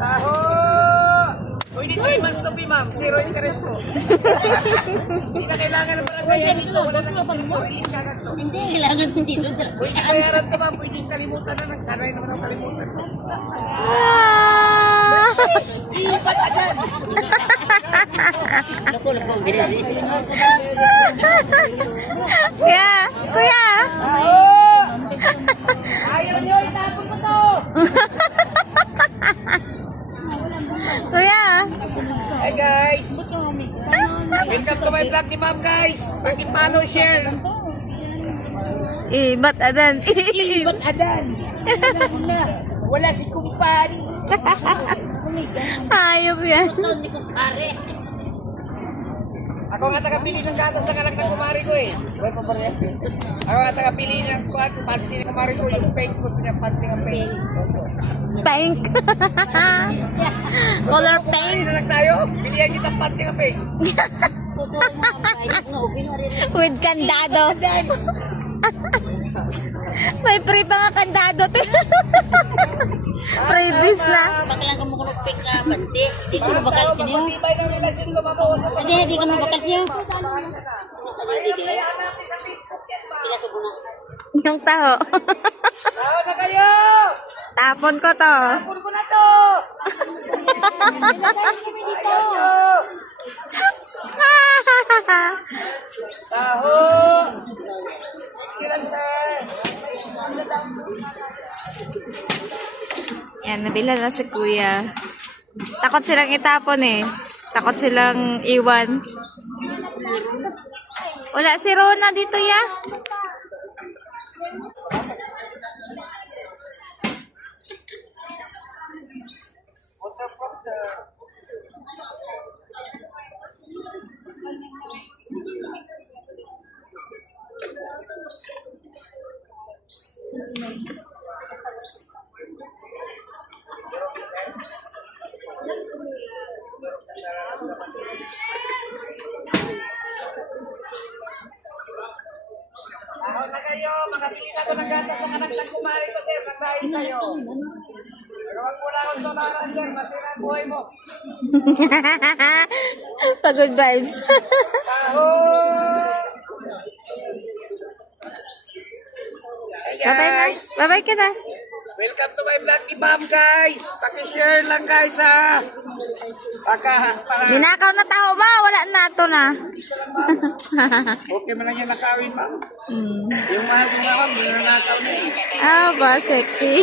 Taho! Pwede 3 months to be, ma'am. Zero interest po. Hindi na kailangan ng barangay. Dito, wala na release kagad to. Hindi, kailangan hindi sundar. Pwede bayaran to, ma'am. Pwede kalimutan na. Nagsanay naman ang kalimutan. Ibat na dyan! Naku, ginasi. Kuya! Kuya! Taho! Ayaw nyo, itapon mo to! Kuya! Hi guys! Welcome to my vlog ni ma'am guys! Pakipano share! Ba't adan? Ibat adan! Wala si kumpari! Hayop yan. Ito, hindi ko pare. Ako nga tagapili ng gatas ng anak ng kumari ko eh. Ako nga tagapili ng panty ng kumari ko. Yung pink ko niya panty ng pink. Pink. Color Kumari pink. na lang tayo. Pilihan kita panty ng pink. Puto ng mga bayad na ubin na rin. With kandado. May free pa nga kandado. Freebies na. Baklang ka mo kung pink ka, bante. Hindi ko mabakal siya niyo. Matibay ng relasyon ko mabuo. Hindi ka mabakal siya. Hindi ka. Kila sa buna. Yung taho. Tao na kayo! Tapon ko to. Tapon ko na to! Taho! Kilan sir! Yan, nabila na si kuya. Takot silang itapon eh. Takot silang iwan. Wala si Rona dito ya. Taho na kayo! Makapili na ko ng gatas ng anak ng kumari ko sir. Nagbahin kayo. Pero wag mo lang akong sumaran sir. Masira ang buhay mo. Pagod vibes. Taho! Hey Bye-bye na. guys! Bye-bye ka na. Welcome to my vlog ni Ma'am guys! Paki-share lang guys ha! Para Ninakaw na tao ba? Wala na to na. okay man lang yan nakawin ma'am. Mm. Yung mahal ko nga ma'am, nananakaw na eh. Ah, ba, sexy.